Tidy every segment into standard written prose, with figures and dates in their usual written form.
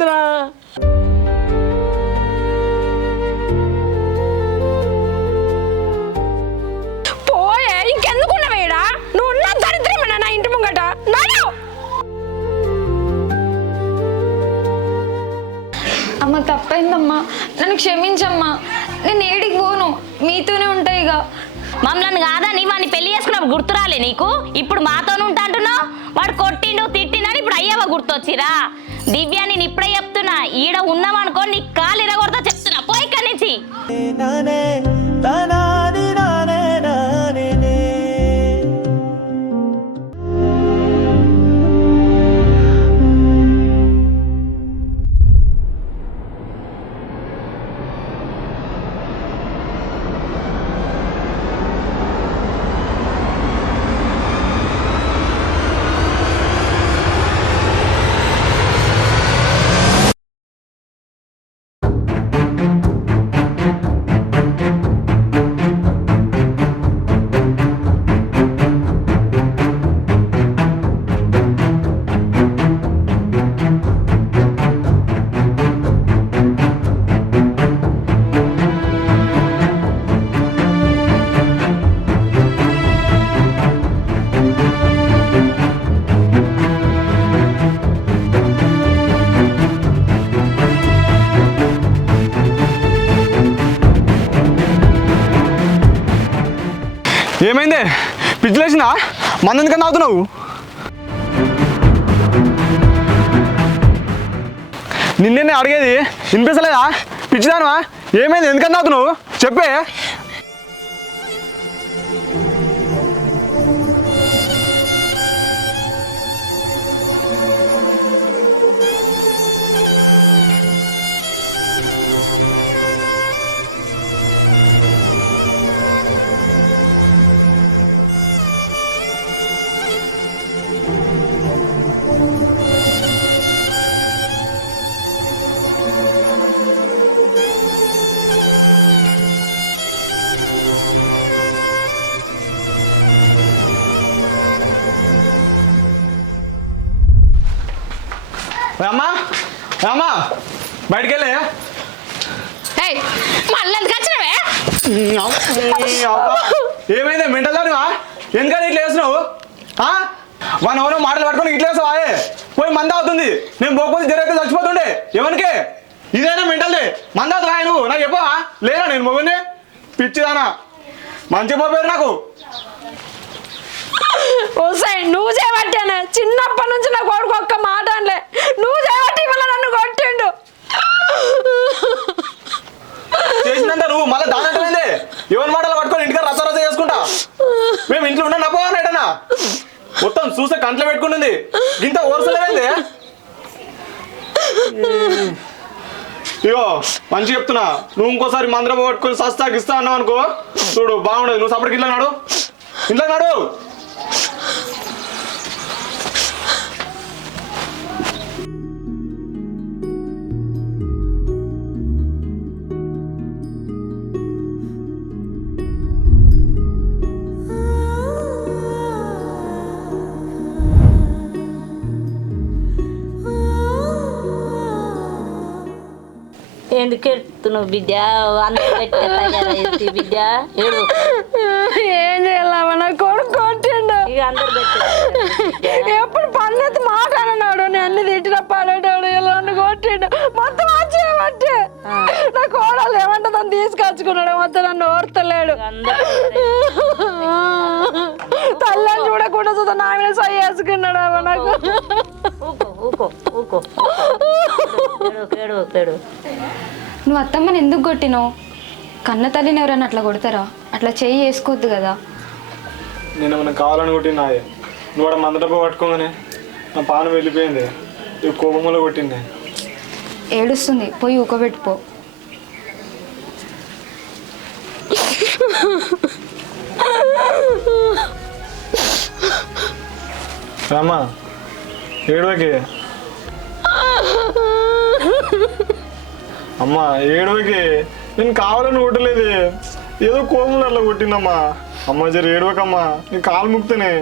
ఏంద్రా పోయే ఇంకెందుకున్నావేడా నువ్వు ఉన్న దరిద్రమేనా నా ఇంటి ముంగట నాడు అమ్మ తప్పైందమ్మా నన్ను క్షమించమ్మా నేను ఏడికి పోను మీతోనే ఉంటా ఇక మమ్మల్ని కాదని వాడిని పెళ్లి చేసుకున్నప్పుడు గుర్తురాలే నీకు ఇప్పుడు మాతోనే ఉంటా అంటున్నావు వాడు కొట్టిండు తిట్టిండని ఇప్పుడు అయ్యావా గుర్తొచ్చిరా దివ్య నేను ఇప్పుడే చెప్తున్నా ఈడ ఉన్నామనుకో నీ కాలు ఇరగొడతా చెప్తున్నా పోయి ఇక్కడి నుంచి ఏమైంది పిచ్చిలేసినా మంది ఎందుకన్నా అవుతున్నావు నిన్నే అడిగేది వినిపించలేదా పిచ్చిదానవా ఏమైంది ఎందుకన్నా అవుతున్నావు చెప్పే అమ్మా అమ్మా బయటికి వెళ్ళే మళ్ళీ ఎందుకు వచ్చినవే ఏమైంది మెంటల్ దానివా ఎందుకని ఇట్లా వేసినావు వన్ అవర్ మాటలు పట్టుకొని ఇట్లా వేసావా పోయి మంద అవుతుంది నేను పోకపోతే జరిగితే చచ్చిపోతుండే ఎవరికి ఇదేనా మెంటల్ది మంద అవుతా నువ్వు నాకు చెప్పవా లేనా నేను మొగుడిని పిచ్చిదానా మంచి పోయారు నాకు నువ్వు చేయబట్టాను చిన్నప్పటి నుంచి నా కొడుకు ఒక్క మాట అనలే నువ్వు చేయబట్టి ఇవాళ నన్ను కొట్టిండు చేసినంత నువ్వు మళ్ళీ దాని అంటే ఎవరి మాటలు పట్టుకొని ఇంటికి రచ్చ రచ్చ చేసుకుంటా మేము ఇంట్లో ఉన్నా నపోవాలటనా మొత్తం చూసే కంట్లో పెట్టుకుంటుంది ఇంత ఓర్సలేదండి ఇగో మంచి చెప్తున్నా నువ్వు ఇంకోసారి మందరం పట్టుకొని సస్తాకి ఇస్తా అన్నావు అనుకో చూడు బాగుండదు నువ్వు సపరేట్కి ఇంట్లో నాడు ఇంట్లో నాడు ఎందుకు ఎడుతున్నావు బిడ్డ అందరూ పెట్టే బిడ్డ ఏడు ఏం చేయాలమ్మా నా కొడుకు కొట్టిండు ఇక అందరు పెట్టే ఎప్పుడు పన్నెత్తి మాట అన్నాడు నేను అన్ని తిట్టిన పడేటాడు ఇలా నన్ను కొట్టిండు మొత్తం వచ్చేయబట్టి నా కోడలు ఏమంటే తను తీసుకొచ్చుకున్నాడు మొత్తం నన్ను ఓర్తలేడు తల్లని చూడకుండా చూద్దా నా మీద సై వేసుకున్నాడు అమ్మ నాకు ఊకో ఊకో ఏడు నువ్వు అత్తమ్మని ఎందుకు కొట్టినావు కన్న తల్లిని ఎవరైనా అట్లా కొడతారా అట్లా చెయ్యి వేసుకోవద్దు కదా నేను ఏమన్నా కావాలని కొట్టినా నువ్వు కూడా మంద డబ్బా పట్టుకోగానే నా పానం వెళ్ళిపోయింది ఇవి కోపంలో కొట్టింది ఏడుస్తుంది పోయి ఊకోబెట్టుకో రామా ఏడవకి అమ్మా ఏడవకి నేను కావాలని కొట్టలేదు ఏదో కోపంలో అట్లా కొట్టిందమ్మా అమ్మ జర ఏడవకమ్మా నేను కాలు ముక్తేనే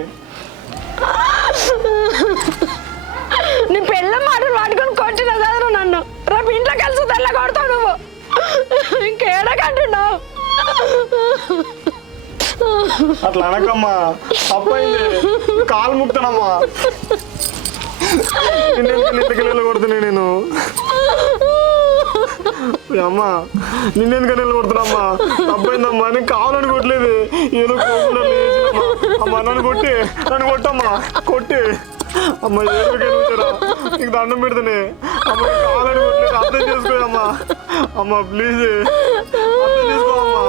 నీ పెళ్ళ మాటలు పట్టుకొని కొట్టినావు కదా నన్ను అట్లా అనకమ్మా, తప్పైంది, కాలు ముక్తానమ్మా. నిన్నెందుకు కొడుతున్నా నేను? అమ్మా నిన్నెందుకని కొడుతున్నామ్మా? తప్పైందమ్మా, నేను కావాలని కొట్టలేదు, ఏదో కోకుండా లేచినమ్మా. అమ్మా నన్ను కొట్టమ్మా, కొట్టి అమ్మ ఏడుకెళ్ళుతారా, నీకు దండం పెడుతున్నా. అమ్మ కావాలని కొట్టలేదు, అర్థం చేసుకోమ్మా. అమ్మ ప్లీజ్ అర్థం చేసుకోమ్మా.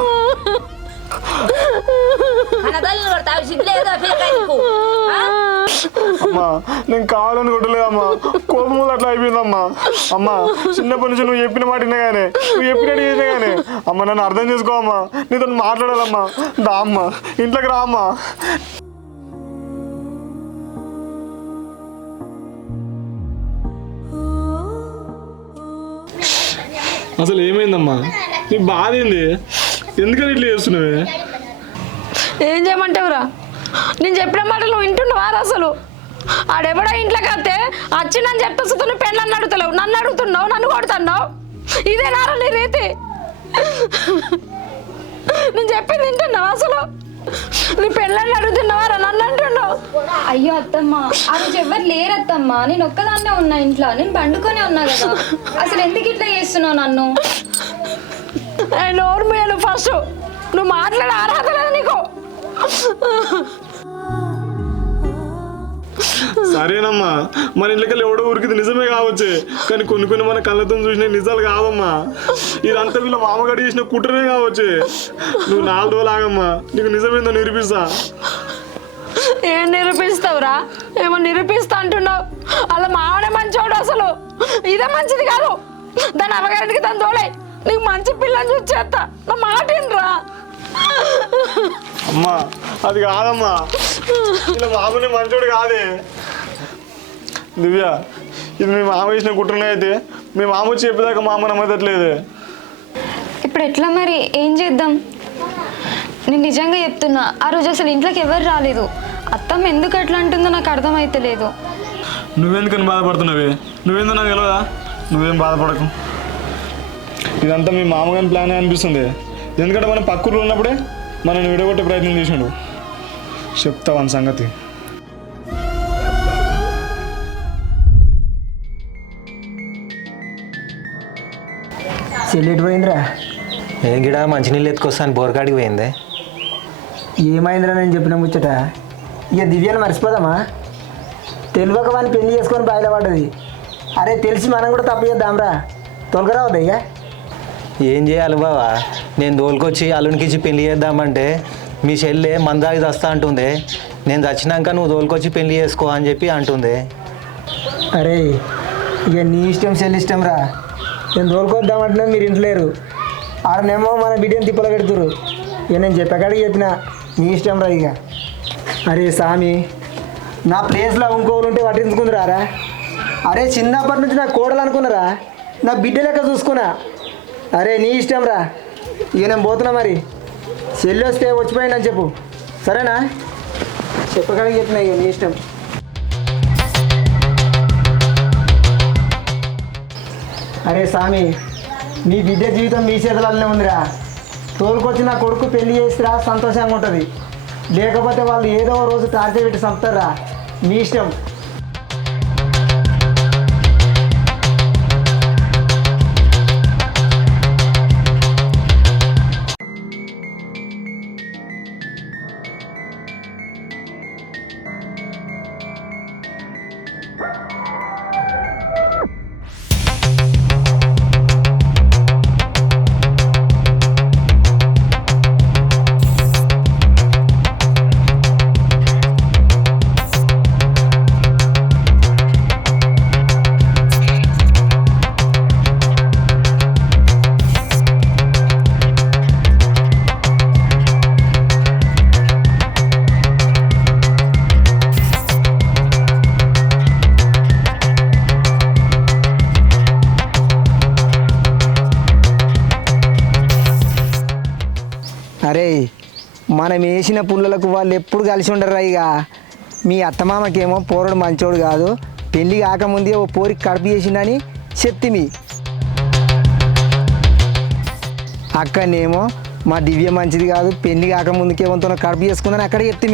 అమ్మా నేను కావాలని కొట్టలేదమ్మా, కోపం వల్ల అట్లా అయిపోయిందమ్మా. అమ్మా చిన్నప్పటి నుంచి నువ్వు చెప్పిన మాట కానీ, నువ్వు చెప్పినట్టు చేసినా కానీ అమ్మ నన్ను అర్థం చేసుకోమ్మా. నీతో మాట్లాడాలమ్మా. దా అమ్మా, ఇంట్లోకి రా అమ్మా. అసలు ఏమైందమ్మా? నీ బాధ ఏంది? ఎందుకని ఇట్లా చేస్తున్నావే? ఏం చేయమంటావురా? నేను చెప్పిన మాటలు నువ్వు వింటున్నావారా? అసలు ఆడెవడో ఇంట్లోకి వస్తే వచ్చిందని చెప్తా సుతా నువ్వు పెళ్ళని అడుగుతలేవు, నన్ను అడుగుతున్నావు, నన్ను కొడుతున్నావు. ఇదే నారా నీ రీతి? నేను చెప్పింది వింటున్నావు? అసలు నీ పెళ్ళని అడుగుతున్నావారా, నన్ను అంటున్నావు? అయ్యో అత్తమ్మ, ఆ రోజు ఎవరు లేరు అత్తమ్మ, నేను ఒక్కదాన్నే ఉన్నా ఇంట్లో, నేను పండుకొనే ఉన్నా కదా. అసలు ఎందుకు ఇట్లా చేస్తున్నావు నన్ను? నోరు మేలు ఫస్ట్, నువ్వు మాట్లాడే అర్హత లేదు నీకు. సరేనమ్మా, మన ఇంట్లోకి ఎవడో ఊరికి నిజమే కావచ్చు, కానీ కొన్ని మన కళ్ళతో చూసిన నిజాలు కావమ్మా. ఇదంతా వీళ్ళ మామగారు చేసిన కుట్రనే కావచ్చు. నువ్వు 4 రోజులు ఆగమ్మా, నీకు నిజమేందో నిరూపిస్తా. ఏం నిరూపిస్తావురా? ఏమో నిరూపిస్తా అంటున్నావు. అలా మావనే మంచోడు, అసలు ఇదే మంచిది కాదు. దాని అమ్మగారికి దాని తోలే, నీకు మంచి పిల్లని చూచేస్తా. నా మాట ఏంట్రా? అమ్మా అది కాదమ్మా, ఇలా మామని మంచోడు కాదే. దివ్య, ఇది మీ మామ వేసిన కుట్రనే అయితే మీ మామ వచ్చి చెప్పేదాకా మా అమ్మ నమ్మదట్లేదు. ఇప్పుడు ఎట్లా మరి? ఏం చేద్దాం? నేను నిజంగా చెప్తున్నా, ఆ రోజు అసలు ఇంట్లోకి ఎవరు రాలేదు. అత్తమ్మ ఎందుకు ఎట్లా అంటుందో నాకు అర్థమైతలేదు. నువ్వెందుకని బాధపడుతున్నావే? నువ్వేందో నాకు తెలియదా? నువ్వేం బాధపడకు, ఇదంతా మీ మామగారి ప్లానే అనిపిస్తుంది. ఎందుకంటే మనం పక్కూర్లో ఉన్నప్పుడే మనల్ని విడగొట్టే ప్రయత్నం చేసాడు. చెప్తా మన సంగతి. చెల్లి ఎటు పోయిందిరా? ఏం గిడ మంచినీళ్ళు ఎత్తుకొస్తాను బోర్కాడికి పోయిందే. ఏమైందిరా నేను చెప్పిన ముచ్చట? ఇక దివ్యను మర్చిపోదామా? తెలియక వాడిని పెళ్లి చేసుకొని బాయిలో పడ్డది. అరే తెలిసి మనం కూడా తప్పు చేద్దాంరా, తొలగరావద్దా ఇక? ఏం చేయాలి బావా? నేను దోలుకొచ్చి అల్లునికి ఇచ్చి పెళ్లి చేద్దామంటే మీ చెల్లె మందాగి వస్తా అంటుంది. నేను చచ్చినాక నువ్వు దోలుకొచ్చి పెళ్లి చేసుకో అని చెప్పి అంటుంది. అరే ఇక నీ ఇష్టం చెల్లి ఇష్టం రా. నేను తోలుకొద్దామంటున్నా మీరు ఇంట్లో లేరు. ఆడనేమో మన బిడ్డని తిప్పలు పెడుతురు. ఇక నేను చెప్పకాడికి చెప్పిన నీ ఇష్టం రా ఇక. అరే స్వామి, నా ప్లేస్లో ఇంకోళ్ళు ఉంటే పట్టించుకుందిరారా? అరే చిన్నప్పటి నుంచి నా కోడలు అనుకున్నారా, నా బిడ్డ లెక్క చూసుకున్నా. అరే నీ ఇష్టం రా, ఇక నేను పోతున్నా. మరి చెల్లి వస్తే వచ్చిపోయిందని చెప్పు, సరేనా? చెప్పకాడికి చెప్పినా, ఇక నీ ఇష్టం. అరే స్వామి, మీ బిడ్డ జీవితం మీ చేతులనే ఉందిరా. తోలుకొచ్చి నా కొడుకు పెళ్లి చేసిరా సంతోషంగా ఉంటుంది, లేకపోతే వాళ్ళు ఏదో రోజు టార్చర్ పెట్టి చంపుతారా. మీ ఇష్టం. అరే మనం వేసిన పుల్లలకు వాళ్ళు ఎప్పుడు కలిసి ఉండరు. ఇక మీ అత్తమామకేమో పోరడు మంచోడు కాదు, పెళ్ళి కాకముందే ఓ పోరికి కడుపు చేసిండని చెప్తిమి. అక్కడనేమో మా దివ్య మంచిది కాదు, పెళ్లి కాకముందుకే వంతున కడుపు చేసుకుందని అక్కడే చెప్తే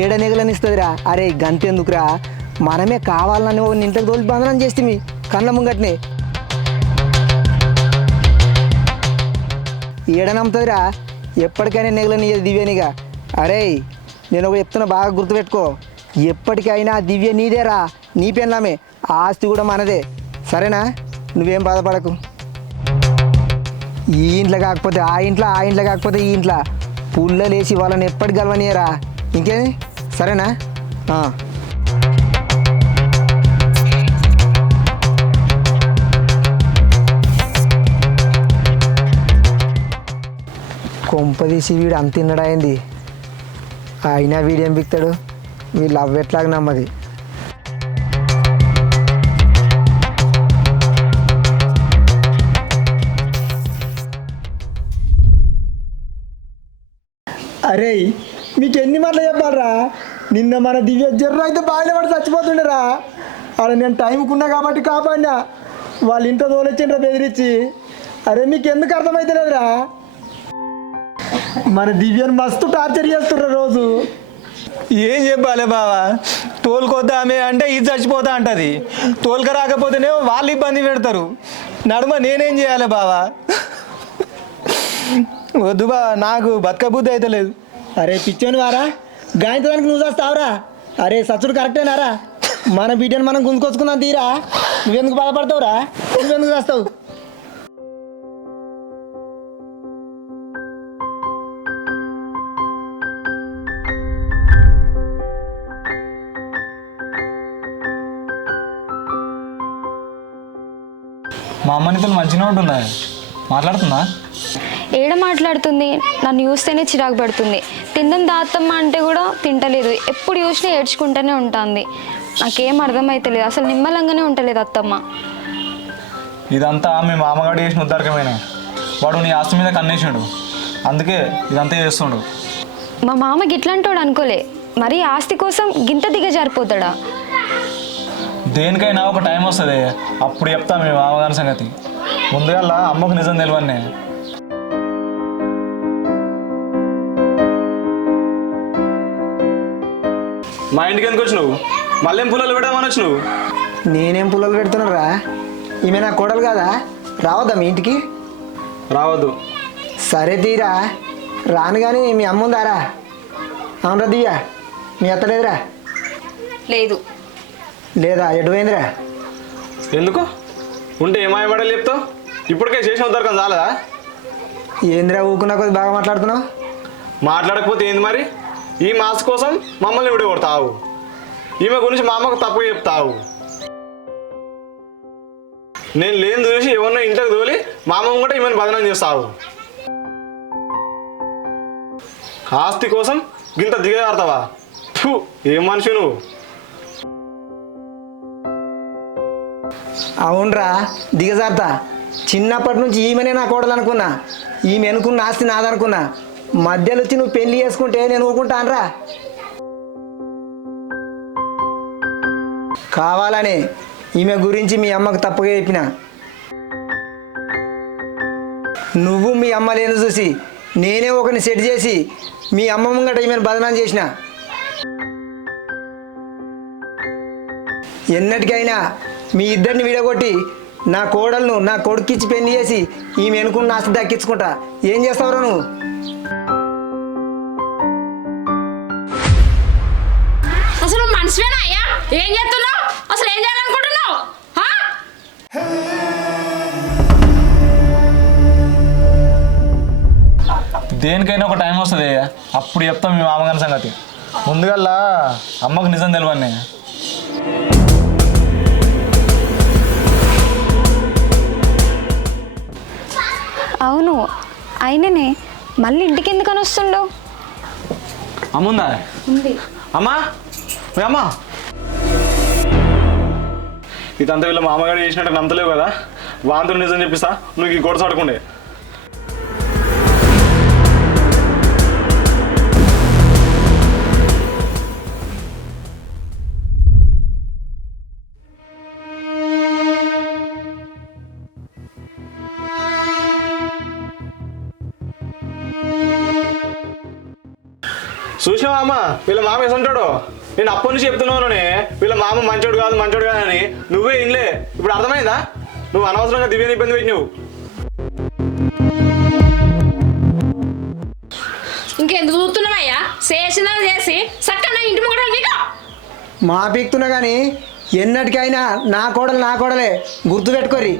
ఏడ నెగలనిస్తుందిరా. అరే గంతెందుకురా, మనమే కావాలని ఇంట్లోకి తోలి బంధనం చేస్తే కళ్ళ ముంగట్నే ఏడ నమ్ముతుందిరా. ఎప్పటికైనా నెగలని దివ్యనిగా. అరే నేను ఒక చెప్తున్నా, బాగా గుర్తుపెట్టుకో, ఎప్పటికైనా దివ్య నీదేరా, నీ పెళ్ళామే, ఆస్తి కూడా మనదే, సరేనా? నువ్వేం బాధపడకు. ఈ ఇంట్లో కాకపోతే ఆ ఇంట్లో, ఆ ఇంట్లో కాకపోతే ఈ ఇంట్లో పుల్లలేసి వాళ్ళని ఎప్పటికి గెలవనియరా. ఇంకేది, సరేనా? కొంపదీసి వీడు అంత తిన్నడాయింది, అయినా వీడేం బిక్తాడు, వీళ్ళు అవ్వెట్లాగా నమ్మది. అరే మీకు ఎన్ని మాటలు చెప్పాలరా, నిన్న మన దివ్య జర్ర అయితే బాగానే పడి చచ్చిపోతుండరా. అరే నేను టైంకున్నా కాబట్టి కాపాడినా, వాళ్ళు ఇంట్లో తోలొచ్చిండ్రా బెదిరించి. అరే మీకు ఎందుకు అర్థమైతే లేదురా, మన దివ్యను మస్తు టార్చర్ చేస్తుర్రా రోజు. ఏం చెప్పాలి బావా, తోలుకొద్దామే అంటే ఇది చచ్చిపోతా అంటది, తోలుక రాకపోతేనే వాళ్ళు ఇబ్బంది పెడతారు. నడుమ నేనేం చేయాలి బావా? వద్దు బావా, నాకు బతక బుద్ధి అయితే లేదు. అరే పిచ్చోని వారా, గాయంత్రానికి నువ్వు చేస్తావురా. అరే సచ్చుడు కరెక్టేనారా, మన బిడ్డను మనం గుంజుకొచ్చుకుందాం తీరా. నువ్వెందుకు బాధపడతావురా, నువ్వెందుకు చేస్తావు? మా అమ్మ నీతో మంచిగా ఉంటుందా, మాట్లాడుతుందా? ఏడ మాట్లాడుతుంది, నన్ను చూస్తేనే చిరాకు పడుతుంది. తిందని దాత్తమ్మ అంటే కూడా తింటలేదు, ఎప్పుడు చూసినా ఏడ్చుకుంటూనే ఉంటుంది. నాకేం అర్థమైతలేదు, అసలు నిమ్మలంగానే ఉంటలేదు అత్తమ్మ. ఇదంతా మీ మామగాడు చేసిన ఉద్దారకమైన, వాడు నీ ఆస్తి మీద కన్నేసాడు, అందుకే ఇదంతా చేస్తుండు. మా మామ గిట్లాంటోడు అనుకోలే, మరి ఆస్తి కోసం గింత దిగజారిపోతాడా? దేనికైనా ఒక టైం వస్తుంది, అప్పుడు చెప్తా మీ మామగారి సంగతి. ముందుగా అమ్మకు నిజం తెలియనే. మా ఇంటికి ఎందుకు వచ్చి నువ్వు? మళ్ళీ పుల్లలు పెడదామని వచ్చి నువ్వు? నేనేం పుల్లలు పెడుతున్నారా, ఈమె నా కోడలు కాదా, రావద్దా మీ ఇంటికి? రావద్దు. సరే తీరా, రాను కానీ మీ అమ్మ ఉందారా? అవునరా దివ్య, మీ అత్త లేదురా? లేదు. లేదా, ఎటు పోయిందిరా? ఎందుకు ఉంటే ఏమాయపడాలి చెప్తావు? ఇప్పటికే చేసిన ఉద్దరకం చాలదా? ఏందిరా ఊకున్నా కొద్ది బాగా మాట్లాడుతున్నావు? మాట్లాడకపోతే ఏంది మరి? ఈ మాస్ కోసం మమ్మల్ని విడగొడతావు, ఈమె గురించి మా అమ్మకు తప్పు చెప్తావు. నేను లేని చూసి ఎవరినో ఇంట్లోకి తోలి మా అమ్మ కూడా ఈమెను బదనం చేస్తావు. ఆస్తి కోసం గింత దిగజారుతావా? ఏం మనిషి నువ్వు? అవునరా దిగజారుతా, చిన్నప్పటి నుంచి ఈమెనే నా కోడలు అనుకున్నా, ఈమె అనుకున్న ఆస్తి నాదనుకున్నా. మధ్యలో వచ్చి నువ్వు పెళ్లి చేసుకుంటే నేను ఊరుకుంటానరా? కావాలనే ఈమె గురించి మీ అమ్మకు తప్పుగా చెప్పిన. నువ్వు మీ అమ్మ లేని చూసి నేనే ఒకరిని సెట్ చేసి మీ అమ్మ ముంగట ఈమెను బదనాం చేసిన. ఎన్నటికైనా మీ ఇద్దరిని విడగొట్టి నా కోడలను నా కొడుకిచ్చి పెళ్లి చేసి ఈమె అనుకున్న ఆస్తి దక్కించుకుంటా. ఏం చేస్తావురా నువ్వు? అసలు మనిషివేనా అయ్యా? ఏం చేస్తున్నావు? అసలు ఏం చేయాలనుకుంటున్నావు? దేనికైనా ఒక టైం వస్తుంది, అప్పుడు చెప్తాం మీ మామగారి సంగతి. ముందుగా అమ్మకు నిజం తెలియని. అవును, అయిననే మళ్ళీ ఇంటికి ఎందుకని వస్తుండవు? అమ్ముందా? ఉంది. అమ్మా, అమ్మా, ఇదంతా వీళ్ళ మామగారు చేసినట్టు నమ్మలేవు కదా, వాంతులు నిజం చెప్పిస్తా, నువ్వు ఈ గొడవ చడకుండే. చూసినావా అమ్మ వీళ్ళ మామ వేసుంటాడు. నేను అప్పటి నుంచి చెప్తున్నావునే వీళ్ళ మామ మంచోడు కాదు అని. నువ్వే ఇన్లే. ఇప్పుడు అర్థమైందా? నువ్వు అనవసరంగా దివ్యాన్ని ఇబ్బంది పెట్టినావు. ఇంకెందుకు చూస్తున్నావయ్యా? చేసినా చేసి చక్కగా ఇంటి ముంగట నీకు మా పీక్తున్నా కానీ ఎన్నటికైనా నా కోడలే గుర్తుపెట్టుకోరి.